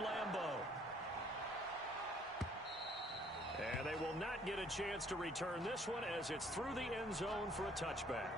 Lambeau. And they will not get a chance to return this one as it's through the end zone for a touchback.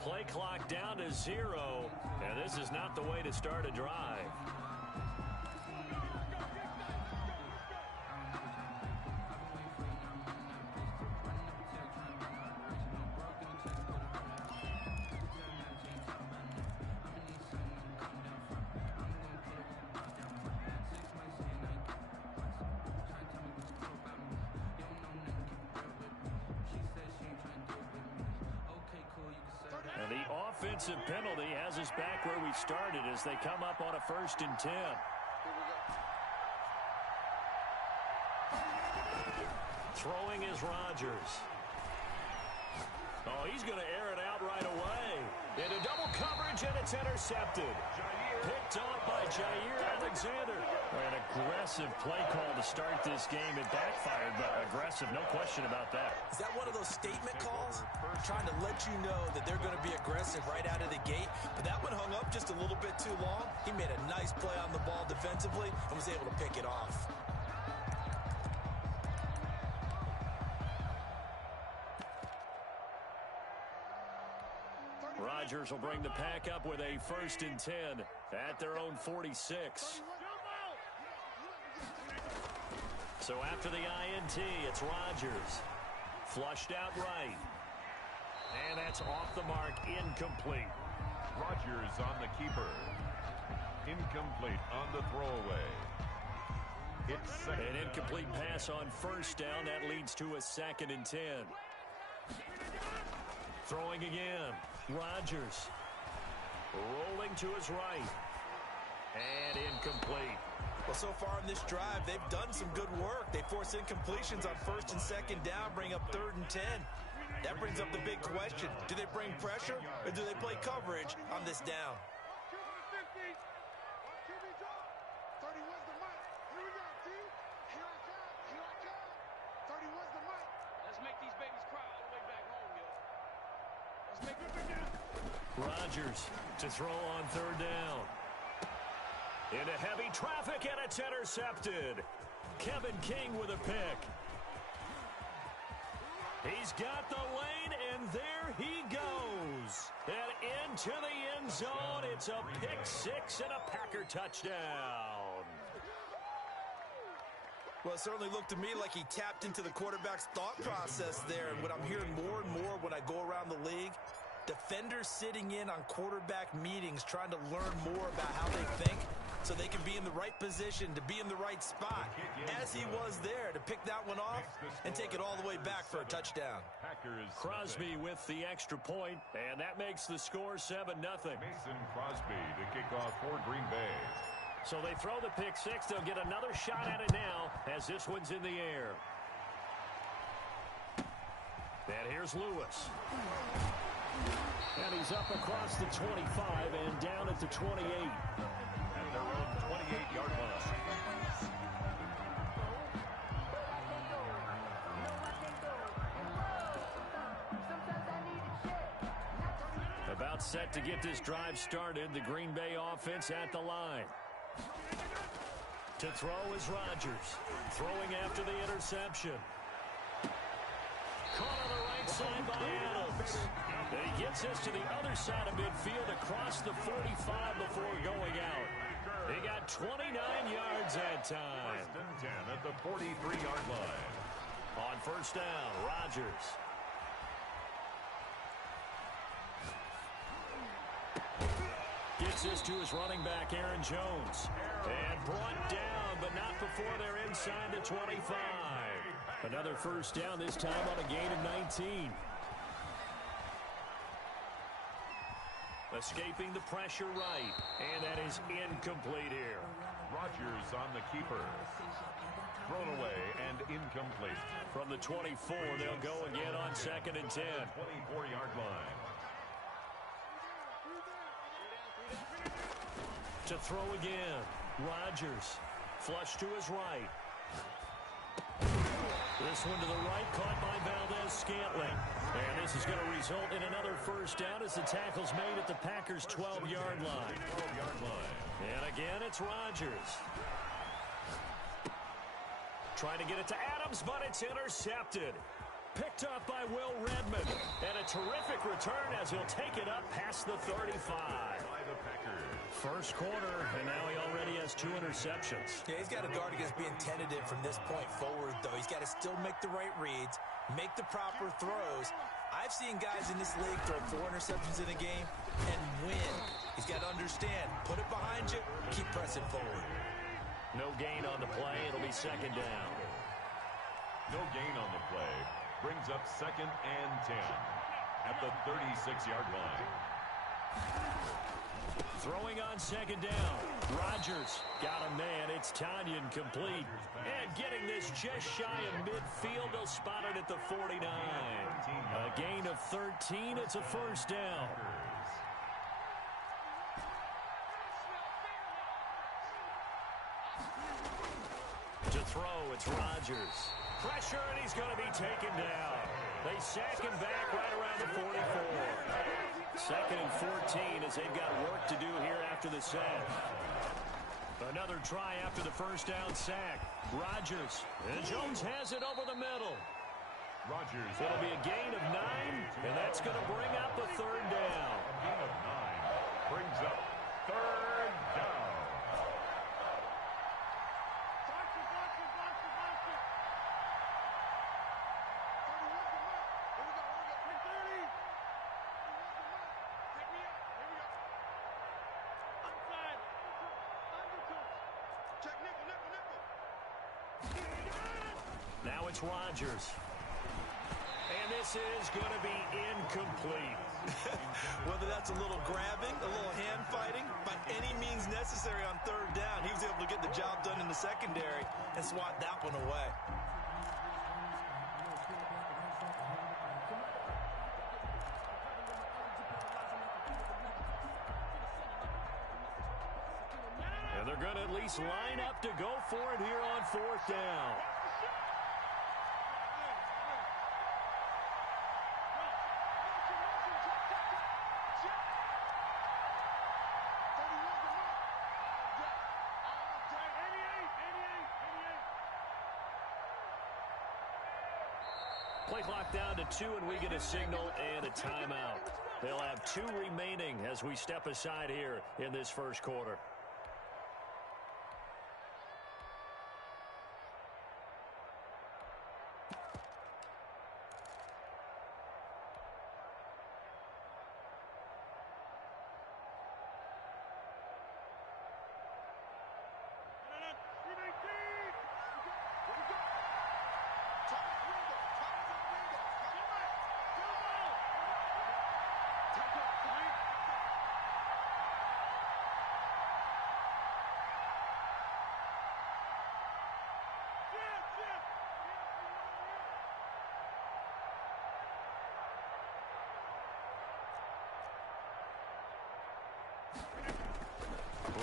Play clock down to 0, and this is not the way to start a drive. And the offensive penalty has us back where we started as they come up on a 1st and 10. Throwing is Rodgers. Oh, he's going to air it out right away. Into double coverage, and it's intercepted. Picked off by Jaire Alexander. An aggressive play call to start this game. It backfired, but aggressive, no question about that. Is that one of those statement calls? Trying to let you know that they're going to be aggressive right out of the gate. But that one hung up just a little bit too long. He made a nice play on the ball defensively and was able to pick it off. Rodgers will bring the pack up with a 1st and 10 at their own 46. So after the INT, it's Rodgers. Flushed out right. And that's off the mark, incomplete. Rodgers on the keeper. Incomplete on the throwaway. It's second. An incomplete pass on 1st down. That leads to a 2nd and 10. Throwing again. Rodgers. Rolling to his right. And incomplete. Well, so far in this drive, they've done some good work. They force incompletions on 1st and 2nd down, bring up 3rd and 10. That brings up the big question. Do they bring pressure or do they play coverage on this down? Rodgers to throw on 3rd down. Into heavy traffic, and it's intercepted. Kevin King with a pick. He's got the lane, and there he goes. And into the end zone, it's a pick 6 and a Packer touchdown. Well, it certainly looked to me like he tapped into the quarterback's thought process there. And what I'm hearing more and more when I go around the league, defenders sitting in on quarterback meetings trying to learn more about how they think so they can be in the right position to be in the right spot, as he was there to pick that one off and take it all the way back for a touchdown. Crosby with the extra point, and that makes the score 7-0. Mason Crosby to kick off for Green Bay. So they throw the pick 6. They'll get another shot at it now as this one's in the air. And here's Lewis. And he's up across the 25 and down at the 28. At their own 28-yard line. About set to get this drive started. The Green Bay offense at the line. To throw is Rodgers. Throwing after the interception. Caught on the right side by Adams. And he gets us to the other side of midfield across the 45 before going out. He got 29 yards that time. 1st and 10 at the 43-yard line. On 1st down, Rodgers. Gets this to his running back, Aaron Jones. And brought down, but not before they're inside the 25. Another first down, this time on a gain of 19. Escaping the pressure right, and that is incomplete here. Rodgers on the keeper. Thrown away and incomplete. From the 24, they'll go again on 2nd and 10. 24-yard line. To throw again. Rodgers. Flush to his right. This one to the right, caught by Valdez-Scantling. And this is going to result in another first down as the tackle's made at the Packers' 12-yard line. 12-yard line. And again, it's Rodgers. Trying to get it to Adams, but it's intercepted. Picked up by Will Redmond. And a terrific return as he'll take it up past the 35. By the Packers. First quarter, and now he already has 2 interceptions. Yeah, he's got to guard against being tentative from this point forward, though. He's got to still make the right reads, make the proper throws. I've seen guys in this league throw 4 interceptions in a game and win. He's got to understand, put it behind you, keep pressing forward. No gain on the play. It'll be 2nd down. No gain on the play. Brings up 2nd and 10 at the 36-yard line. Throwing on 2nd down. Rodgers got a man. It's Tanyan complete. And getting this just shy of midfield. They'll spot it at the 49. A gain of 13. It's a first down. To throw, it's Rodgers. Pressure, and he's going to be taken down. They sack him back right around the 44. 2nd and 14 as they've got work to do here after the sack. Another try after the first down sack. Rodgers. And Jones has it over the middle. Rodgers. It'll be a gain of 9, and that's going to bring up a 3rd down. A gain of 9 brings up 3rd down. Now it's Rodgers. And this is going to be incomplete. Whether that's a little grabbing, a little hand fighting, by any means necessary on 3rd down, he was able to get the job done in the secondary and swat that one away. And they're going to at least line up to go for it here on 4th down. Play clock down to 2, and we get a signal and a timeout. They'll have 2 remaining as we step aside here in this first quarter.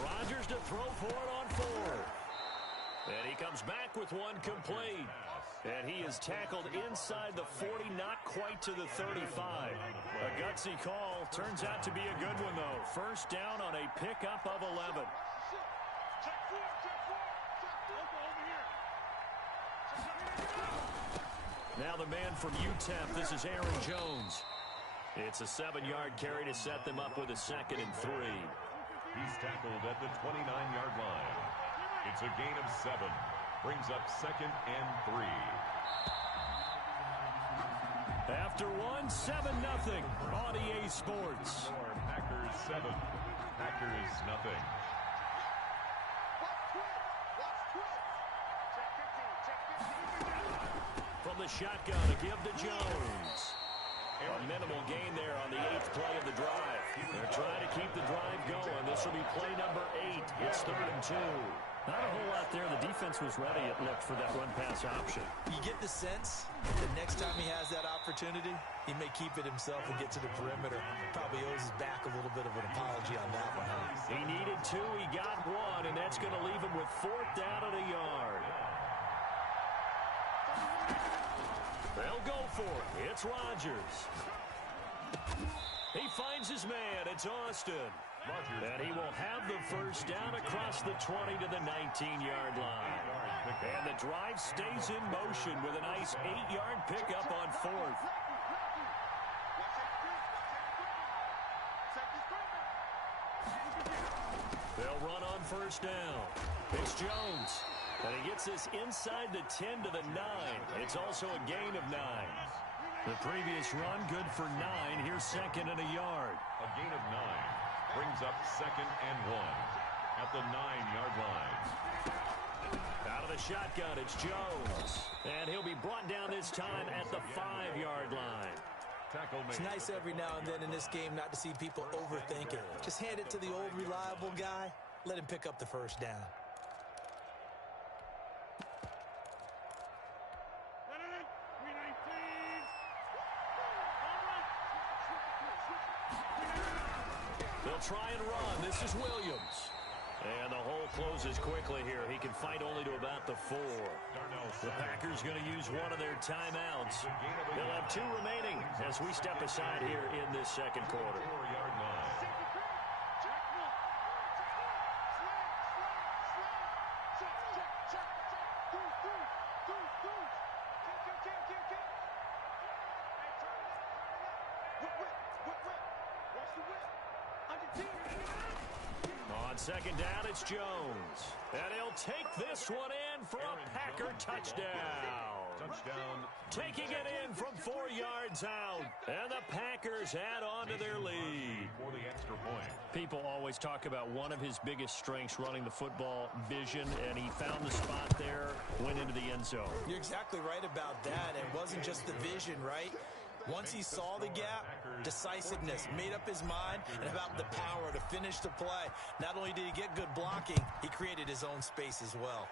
Rodgers to throw for it on 4th. And he comes back with one complete. And he is tackled inside the 40, not quite to the 35. A gutsy call. Turns out to be a good one, though. First down on a pickup of 11. Now the man from UTEP, this is Aaron Jones. It's a 7-yard carry to set them up with a 2nd and 3. He's tackled at the 29-yard line. It's a gain of 7. Brings up 2nd and 3. After 1, 7-0 on EA Sports. Packers 7. Packers nothing. the shotgun to give to Jones. A minimal gain there on the 8th play of the drive. They're trying to keep the drive going. This will be play number 8. It's 3rd and 2. Not a whole lot there. The defense was ready, it looked, for that run-pass option. You get the sense that next time he has that opportunity, he may keep it himself and get to the perimeter. Probably owes his back a little bit of an apology on that one. He needed 2. He got 1, and that's going to leave him with 4th down at a yard. They'll go for it. It's Rodgers. He finds his man. It's Austin. And he will have the first down across the 20 to the 19-yard line. And the drive stays in motion with a nice 8-yard pickup on 4th. They'll run on first down. It's Jones. And he gets this inside the 10 to the 9. It's also a gain of 9. The previous run good for 9. Here's 2nd and a yard. A gain of 9 brings up 2nd and 1 at the 9-yard line. Out of the shotgun, it's Jones. And he'll be brought down this time at the 5-yard line. It's nice every now and then in this game not to see people overthink it. Just hand it to the old reliable guy. Let him pick up the first down. They'll try and run. This is Williams. And the hole closes quickly here. He can fight only to about the 4. The Packers going to use one of their timeouts. They'll have 2 remaining as we step aside here in this second quarter. 4-yard line. On second down, it's Jones. And he'll take this one in for a Packer touchdown. Touchdown. Taking it in from 4 yards out. And the Packers add on to their lead. For the extra point. People always talk about one of his biggest strengths running the football, vision, and he found the spot there, went into the end zone. You're exactly right about that. It wasn't just the vision, right? Once he saw the gap, decisiveness, made up his mind, and about the power to finish the play. Not only did he get good blocking, he created his own space as well.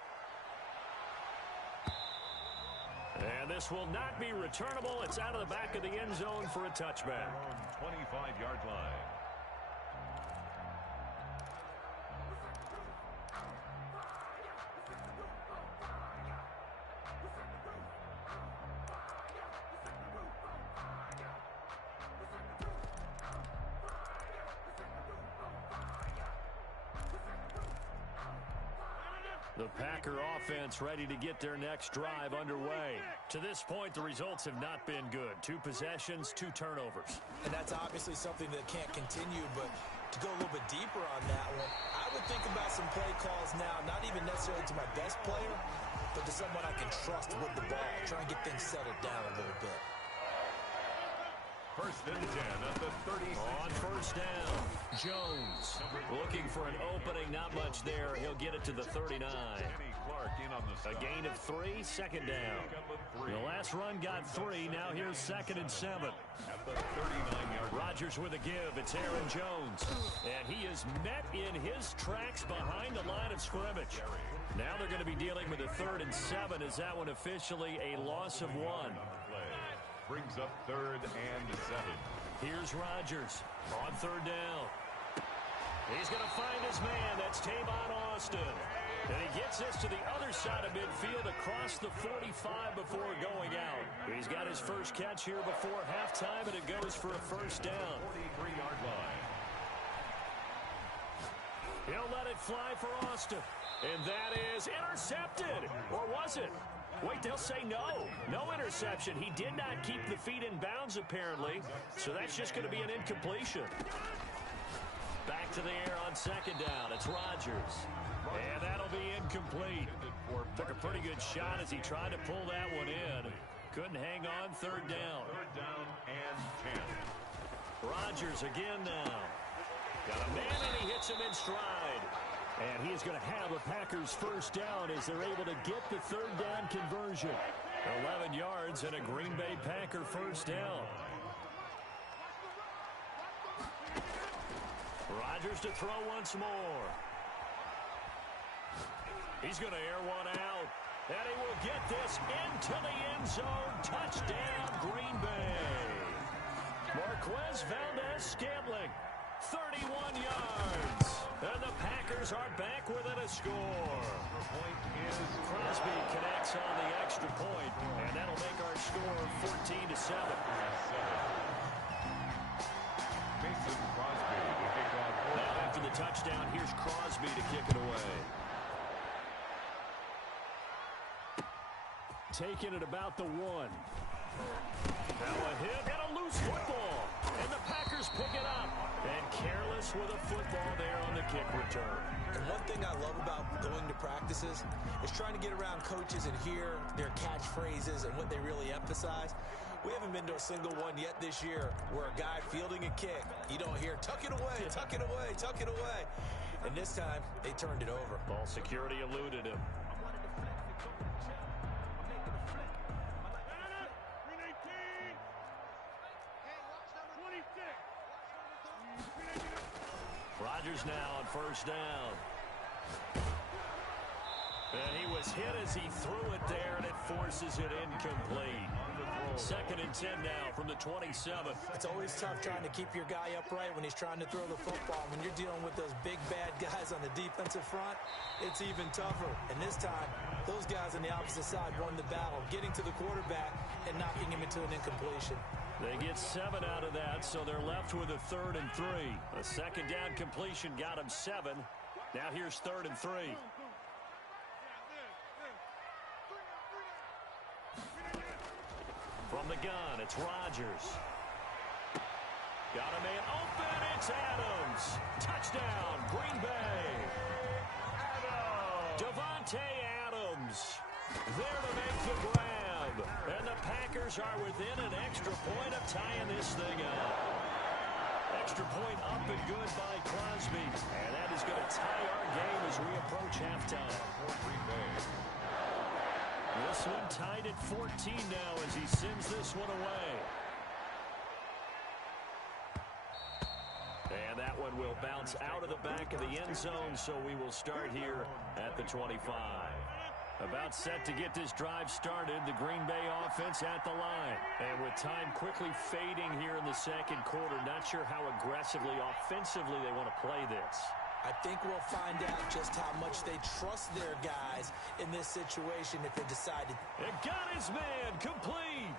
And this will not be returnable. It's out of the back of the end zone for a touchback. 25-yard line. The Packer offense ready to get their next drive underway. To this point, the results have not been good. 2 possessions, 2 turnovers. And that's obviously something that can't continue, but to go a little bit deeper on that one, I would think about some play calls now, not even necessarily to my best player, but to someone I can trust with the ball. Try and get things settled down a little bit. 1st and 10 at the 36. On first down, Jones looking for an opening. Not much there. He'll get it to the 39. A gain of 3, 2nd down. The last run got 3. Now here's 2nd and 7. At the 39-yard line. Rodgers with a give. It's Aaron Jones. And he is met in his tracks behind the line of scrimmage. Now they're going to be dealing with a 3rd and 7. Is that one officially a loss of 1? Brings up 3rd and 7. Here's Rodgers on 3rd down. He's going to find his man. That's Tavon Austin. And he gets this to the other side of midfield across the 45 before going out. He's got his first catch here before halftime, and it goes for a first down. 43-yard line. He'll let it fly for Austin. And that is intercepted. Or was it? Wait, they'll say no. No interception. He did not keep the feet in bounds, apparently. So that's just going to be an incompletion. Back to the air on 2nd down. It's Rodgers. And that'll be incomplete. Took a pretty good shot as he tried to pull that one in. Couldn't hang on. 3rd down. 3rd down and 10. Rodgers again now. Got a man and he hits him in stride. And he is going to have a Packers first down as they're able to get the 3rd down conversion. 11 yards and a Green Bay Packer first down. Rodgers to throw once more. He's going to air one out. And he will get this into the end zone. Touchdown, Green Bay. Marquez Valdes-Scantling, 31 yards. And the Packers are back within a score. Crosby connects on the extra point, and that'll make our score 14-7. Mason Crosby to kick off. Now after the touchdown, here's Crosby to kick it away. Taking it about the 1. Now a hit and a loose football. And the Packers pick it up. And careless with a football there on the kick return. And one thing I love about going to practices is trying to get around coaches and hear their catchphrases and what they really emphasize. We haven't been to a single one yet this year where a guy fielding a kick, you don't hear, tuck it away, tuck it away, tuck it away. And this time, they turned it over. Ball security eluded him. Rodgers now on first down. And he was hit as he threw it there, and it forces it incomplete. 2nd and 10 now from the 27. It's always tough trying to keep your guy upright when he's trying to throw the football. When you're dealing with those big, bad guys on the defensive front, it's even tougher. And this time, those guys on the opposite side won the battle, getting to the quarterback and knocking him into an incompletion. They get 7 out of that, so they're left with a 3rd and 3. A second down completion got him 7. Now here's 3rd and 3. From the gun, it's Rodgers. Got a man open, it's Adams. Touchdown, Green Bay. Davante Adams there to make the grab. And the Packers are within an extra point of tying this thing up. Extra point up and good by Crosby. And that is going to tie our game as we approach halftime. This one tied at 14 now as he sends this one away. And that one will bounce out of the back of the end zone, so we will start here at the 25. About set to get this drive started, the Green Bay offense at the line. And with time quickly fading here in the second quarter, not sure how aggressively, offensively they want to play this. I think we'll find out just how much they trust their guys in this situation if they decide to. And got his man complete.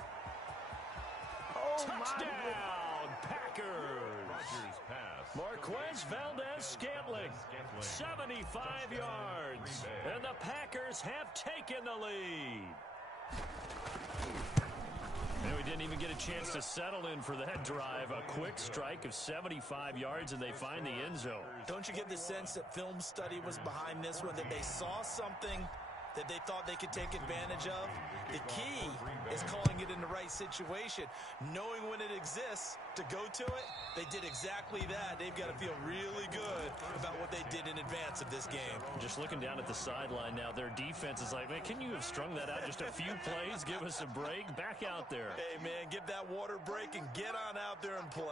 Touchdown, Packers. Marquez Valdes-Scantling, 75 yards. And the Packers have taken the lead. And we didn't even get a chance to settle in for that drive. A quick strike of 75 yards, and they find the end zone. Don't you get the sense that film study was behind this one, that they saw something that they thought they could take advantage of? The key is calling it in the right situation, knowing when it exists to go to it. They did exactly that. They've got to feel really good about what they did in advance of this game. Just looking down at the sideline now, their defense is like, man, can you have strung that out just a few plays? Give us a break. Back out there. Hey, man, give that water break and get on out there and play.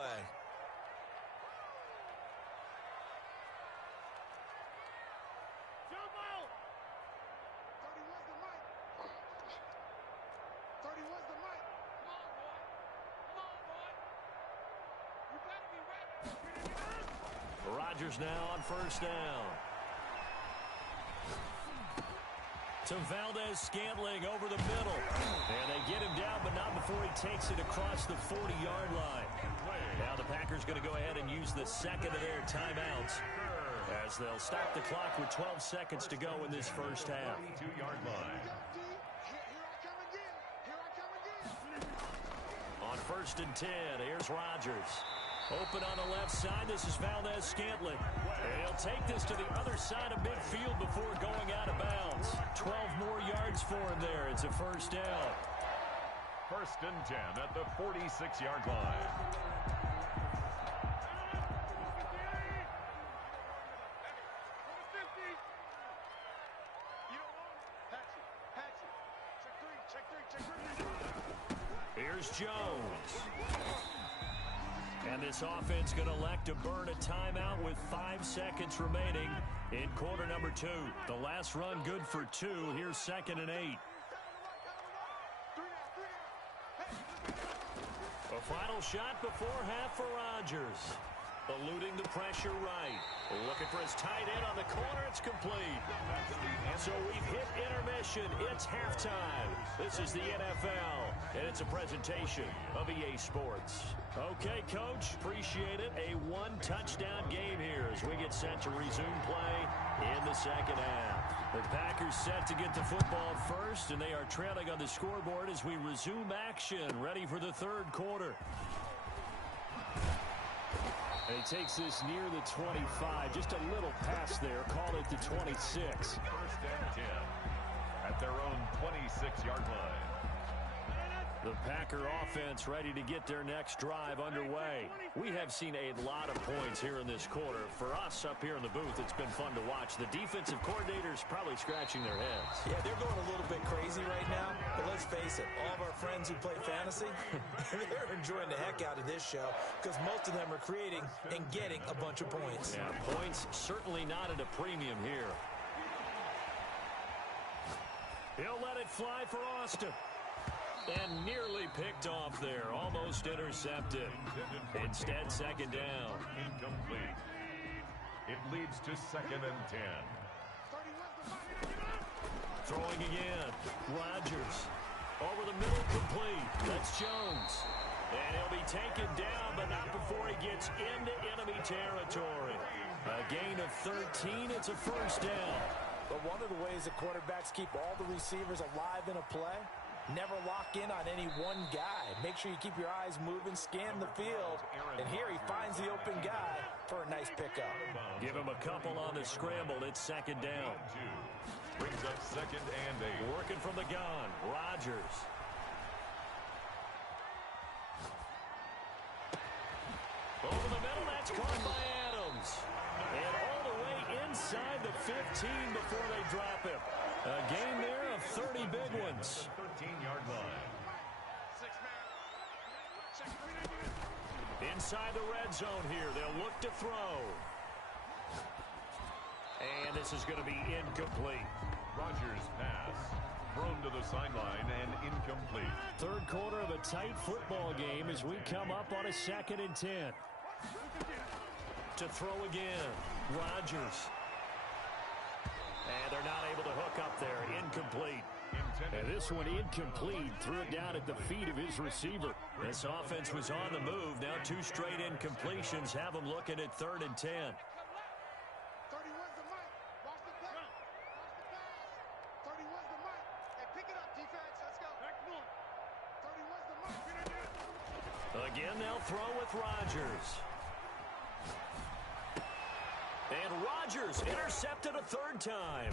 Rodgers now on first down. To Valdes-Scantling over the middle. And they get him down, but not before he takes it across the 40-yard line. Now the Packers going to go ahead and use the second of their timeouts as they'll stop the clock with 12 seconds to go in this first half. 2-yard line. On 1st and 10, here's Rodgers. Open on the left side, this is Valdes-Scantling. And he'll take this to the other side of midfield before going out of bounds. 12 more yards for him there. It's a first down. 1st and 10 at the 46-yard line. Check three. Here's Jones. And this offense going to elect to burn a timeout with 5 seconds remaining in quarter number 2. The last run good for 2. Here's 2nd and 8. A final shot before half for Rodgers. Eluding the pressure right. Looking for his tight end on the corner. It's complete. So we've hit intermission. It's halftime. This is the NFL, and it's a presentation of EA Sports. Okay, Coach, appreciate it. A 1-touchdown game here as we get set to resume play in the second half. The Packers set to get the football first, and they are trailing on the scoreboard as we resume action, ready for the third quarter. And he takes this near the 25. Just a little pass there. Call it the 26. First and 10 at their own 26-yard line. The Packer offense ready to get their next drive underway. We have seen a lot of points here in this quarter. For us up here in the booth, it's been fun to watch. The defensive coordinators probably scratching their heads. Yeah, they're going a little bit crazy right now. But let's face it, all of our friends who play fantasy, they're enjoying the heck out of this show because most of them are creating and getting a bunch of points. Yeah, points certainly not at a premium here. He'll let it fly for Austin. And nearly picked off there. Almost intercepted. Instead, second down. Incomplete. It leads to 2nd and 10. Throwing again. Rodgers. Over the middle, complete. That's Jones. And he'll be taken down, but not before he gets into enemy territory. A gain of 13. It's a first down. But one of the ways that quarterbacks keep all the receivers alive in a play, never lock in on any one guy. Make sure you keep your eyes moving, scan the field, and here he finds the open guy for a nice pickup. Give him a couple on the scramble. It's second down. Brings up 2nd and 8. Working from the gun, Rodgers. Over the middle, that's caught by Adams. And all the way inside the 15 before they drop him. A gain there of 30 big ones. 13-yard line. Inside the red zone here, they'll look to throw. And this is going to be incomplete. Rodgers' pass thrown to the sideline and incomplete. Third quarter of a tight football game as we come up on a 2nd and 10. To throw again, Rodgers. And they're not able to hook up there. Incomplete. And this one incomplete. Threw it down at the feet of his receiver. This offense was on the move. Now 2 straight incompletions have them looking at 3rd and 10. Again, they'll throw with Rodgers. And Rodgers intercepted a 3rd time.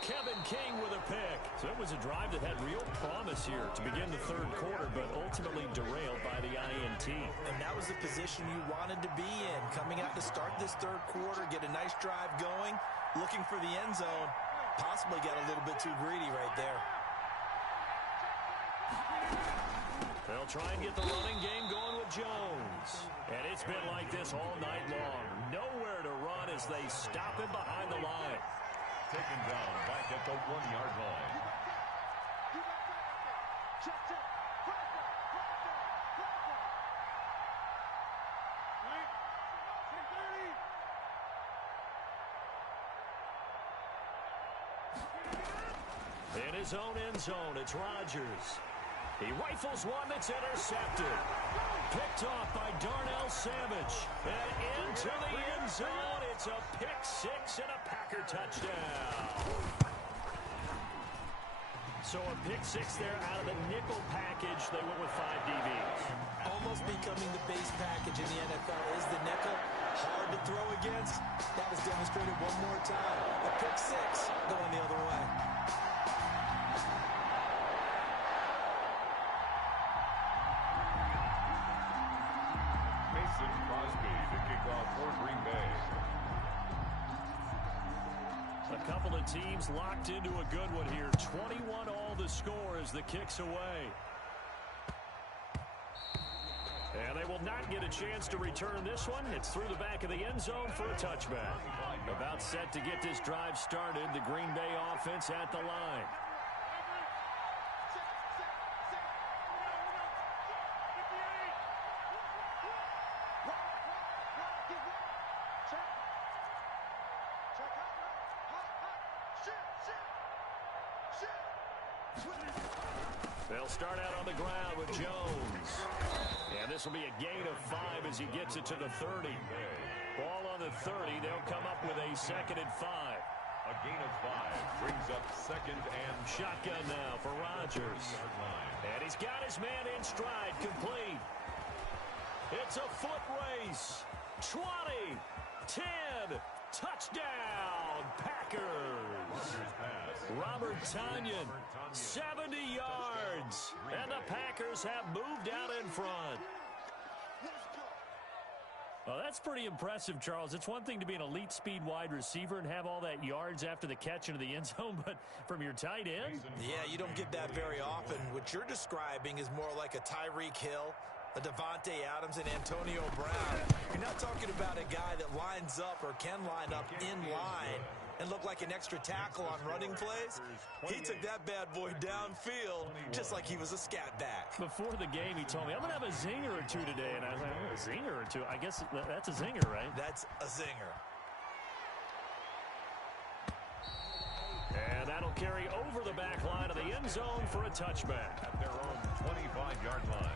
Kevin King with a pick. So it was a drive that had real promise here to begin the 3rd quarter, but ultimately derailed by the INT. And that was the position you wanted to be in. Coming out to start this 3rd quarter, get a nice drive going, looking for the end zone. Possibly got a little bit too greedy right there. They'll try and get the running game going with Jones. And it's been like this all night long. Nowhere to run as they stop him behind the line. Taken down back at the 1-yard line. In his own end zone, it's Rodgers. He rifles one that's intercepted. Picked off by Darnell Savage. And into the end zone. It's a pick 6 and a Packer touchdown. So a pick 6 there out of the nickel package. They went with 5 DBs. Almost becoming the base package in the NFL is the nickel. Hard to throw against. That was demonstrated one more time. A pick 6 going the other way. Mason Crosby to kick off for Green Bay. A couple of teams locked into a good one here. 21 all the score as the kick's away. And they will not get a chance to return this one. It's through the back of the end zone for a touchback. About set to get this drive started, the Green Bay offense at the line. They'll start out on the ground with Jones. And this will be a gain of 5 as he gets it to the 30. Ball on the 30. They'll come up with a 2nd and 5. A gain of 5 brings up 2nd and shotgun now for Rodgers. And he's got his man in stride, complete. It's a foot race. 20, 10, touchdown, Packers. Robert Tonyan, 70 yards. And the Packers have moved out in front. Well, that's pretty impressive, Charles. It's one thing to be an elite speed wide receiver and have all that yards after the catch into the end zone, but from your tight end? Yeah, you don't get that very often. What you're describing is more like a Tyreek Hill, a Devontae Adams, and Antonio Brown. You're not talking about a guy that lines up or can line up in line and look like an extra tackle on running plays. He took that bad boy downfield just like he was a scat back. Before the game, he told me, I'm going to have a zinger or two today. And I was like, oh, a zinger or two? I guess that's a zinger, right? That's a zinger. And that'll carry over the back line of the end zone for a touchback. At their own 25-yard line.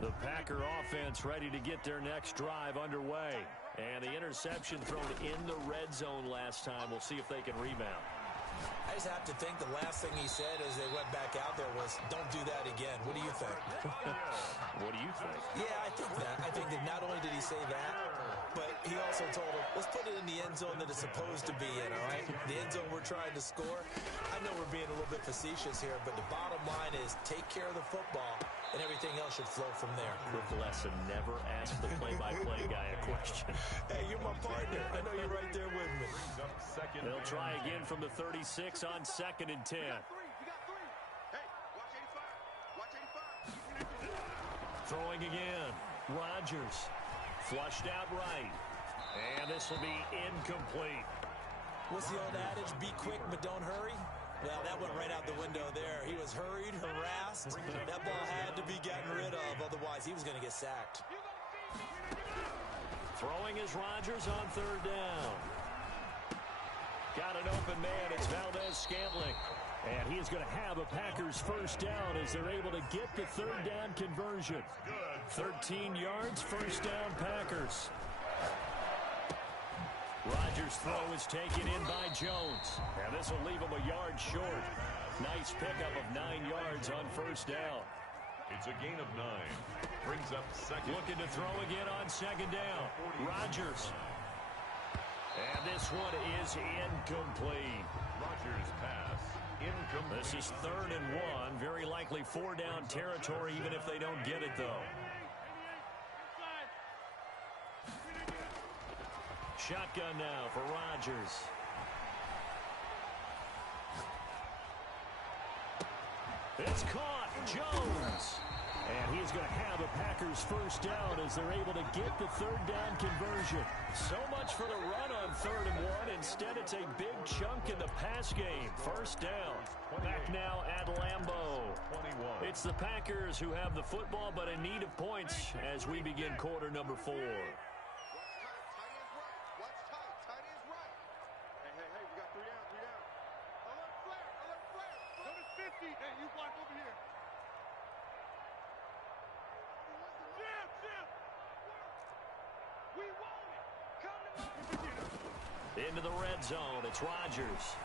The Packer offense ready to get their next drive underway. And the interception thrown in the red zone last time. We'll see if they can rebound. I just have to think the last thing he said as they went back out there was, don't do that again. What do you think? What do you think? Yeah, I think that. I think that not only did he say that, but he also told him, let's put it in the end zone that it's supposed to be in, all right? The end zone we're trying to score. I know we're being a little bit facetious here, but the bottom line is take care of the football, and everything else should flow from there. Quick lesson, never ask the play-by-play guy a question. Hey, you're my partner. I know you're right there with me. They'll try again from the 36 on 2nd and 10. Throwing again. Rodgers. Flushed out right. And this will be incomplete. What's the old adage? Be quick, but don't hurry. Well, that went right out the window there. He was hurried, harassed. That ball had to be gotten rid of. Otherwise, he was going to get sacked. Throwing is Rodgers on 3rd down. Got an open man. It's Valdez-Scantling. And he is going to have a Packers first down as they're able to get the 3rd down conversion. 13 yards, first down Packers. Rodgers' throw is taken in by Jones. And this will leave him a yard short. Nice pickup of 9 yards on first down. It's a gain of 9. Brings up 2nd. Looking to throw again on 2nd down. Rodgers. And this one is incomplete. Rodgers' pass. Incomplete. This is 3rd and 1. Very likely 4-down territory, even if they don't get it, though. Shotgun now for Rodgers. It's caught. Jones. And he's going to have a Packers first down as they're able to get the 3rd down conversion. So much for the run on 3rd and 1. Instead, it's a big chunk in the pass game. First down. Back now at Lambeau. It's the Packers who have the football, but in need of points as we begin quarter number 4. Into the red zone, it's Rodgers.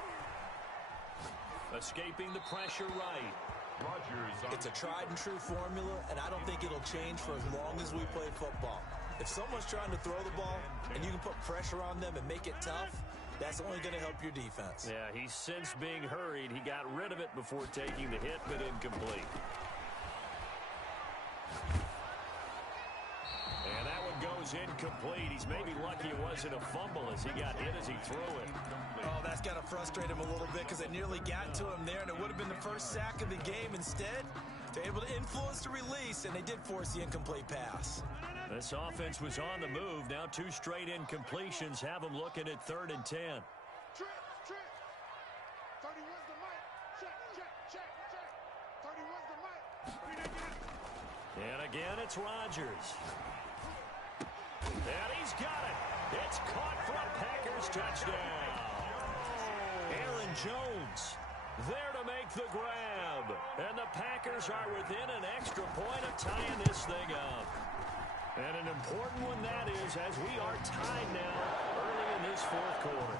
Escaping the pressure right. Rodgers. It's a tried and true formula, and I don't think it'll change for as long as we play football. If someone's trying to throw the ball and you can put pressure on them and make it tough, that's only going to help your defense. Yeah, he's since being hurried. He got rid of it before taking the hit, but incomplete. And that one goes goes incomplete. He's maybe lucky it wasn't a fumble as he got hit as he threw it. Oh, that's got to frustrate him a little bit because they nearly got to him there, and it would have been the first sack of the game. Instead, they're able to influence the release, and they did force the incomplete pass. This offense was on the move. Now 2 straight incompletions have them looking at 3rd and 10. Trip. 30 was the mic. Check. 30 was the mic. And again, it's Rodgers. And he's got it. It's caught for a Packers touchdown. Aaron Jones there to make the grab. And the Packers are within an extra point of tying this thing up. And an important one that is, as we are tied now early in this 4th quarter.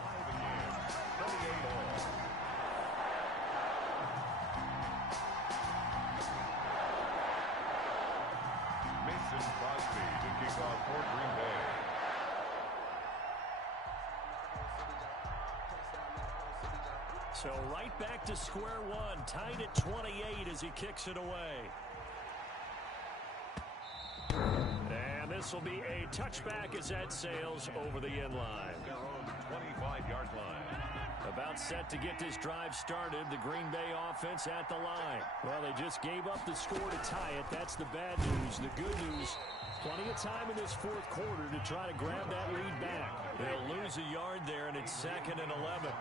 Mason Crosby to kick off for Green Bay. So right back to square one, tied at 28 as he kicks it away. And this will be a touchback as that sails over the end line. Their own 25-yard line. About set to get this drive started, the Green Bay offense at the line. Well, they just gave up the score to tie it. That's the bad news. The good news, plenty of time in this 4th quarter to try to grab that lead back. They'll lose a yard there, and it's 2nd and 11.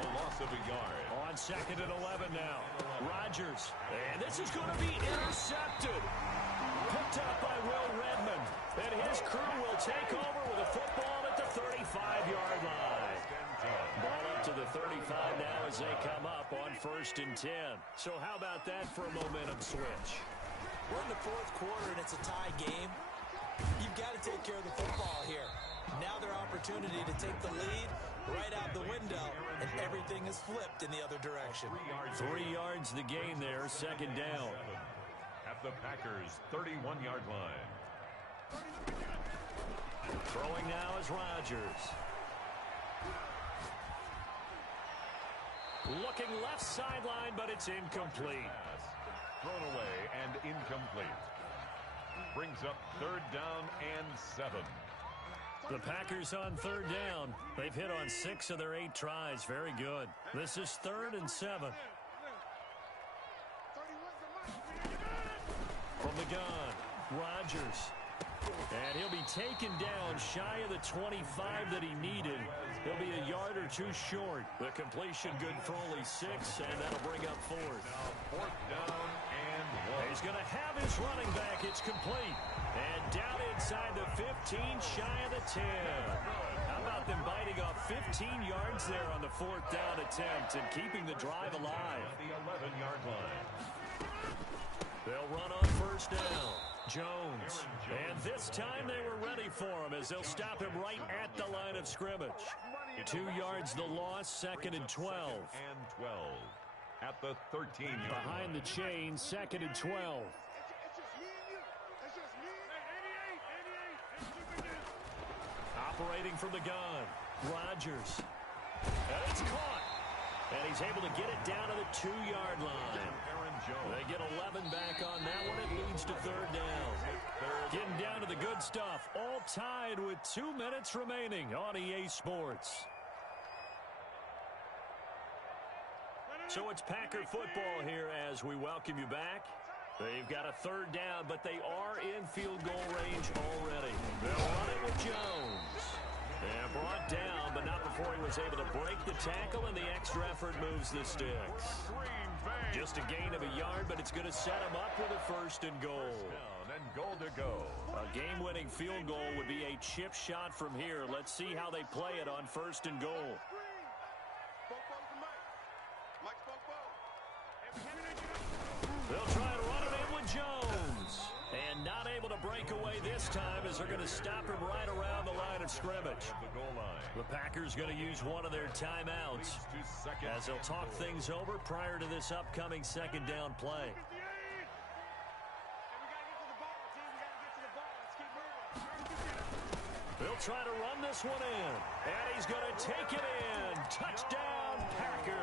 A loss of a yard. On 2nd and 11 now. Rodgers. And this is going to be intercepted. Picked up by Will Redmond. And his crew will take over with a football at the 35-yard line. Ball up to the 35 now as they come up on 1st and 10. So how about that for a momentum switch? We're in the 4th quarter, and it's a tie game. You've got to take care of the football here. Now their opportunity to take the lead right out the window, and everything is flipped in the other direction. 3 yards the gain there, 2nd down. At the Packers' 31-yard line. Throwing now is Rodgers. Looking left sideline, but it's incomplete. Thrown away and incomplete. Brings up 3rd down and 7. The Packers on 3rd down. They've hit on 6 of their 8 tries. Very good. This is 3rd and 7. From the gun, Rodgers. And he'll be taken down shy of the 25 that he needed. He'll be a yard or 2 short. The completion good for only 6, and that'll bring up 4th. Now 4th down and 1. He's going to have his running back. It's complete. And down inside the 15, shy of the 10. How about them biting off 15 yards there on the 4th down attempt and keeping the drive alive? At the 11-yard line. They'll run on 1st down. Jones. And this time they were ready for him as they'll stop him right at the line of scrimmage. 2 yards the loss, 2nd and 12. And 12. At the 13-yard line. Behind the chain, 2nd and 12. Operating from the gun, Rodgers. And it's caught. And he's able to get it down to the 2-yard line. They get 11 back on that one. It leads to 3rd down. Getting down to the good stuff. All tied with 2 minutes remaining on EA Sports. So it's Packer football here as we welcome you back. They've got a 3rd down, but they are in field goal range already. They'll run it with Jones. And brought down, but not before he was able to break the tackle, and the extra effort moves the sticks. Just a gain of a yard, but it's going to set him up with a 1st and goal. And goal to go. A game-winning field goal would be a chip shot from here. Let's see how they play it on 1st and goal. They'll try to run it in with Jones. And not able to break away this time as they're going to stop him right around the line of scrimmage. The goal line. The Packers going to use one of their timeouts as they'll talk things over prior to this upcoming 2nd down play. They'll try to run this one in. And he's going to take it in. Touchdown, Packers.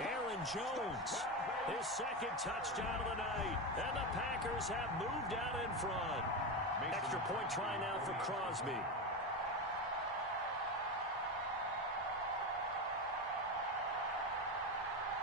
Aaron Jones, his 2nd touchdown of the night. And the Packers have moved out in front. Extra point try now for Crosby.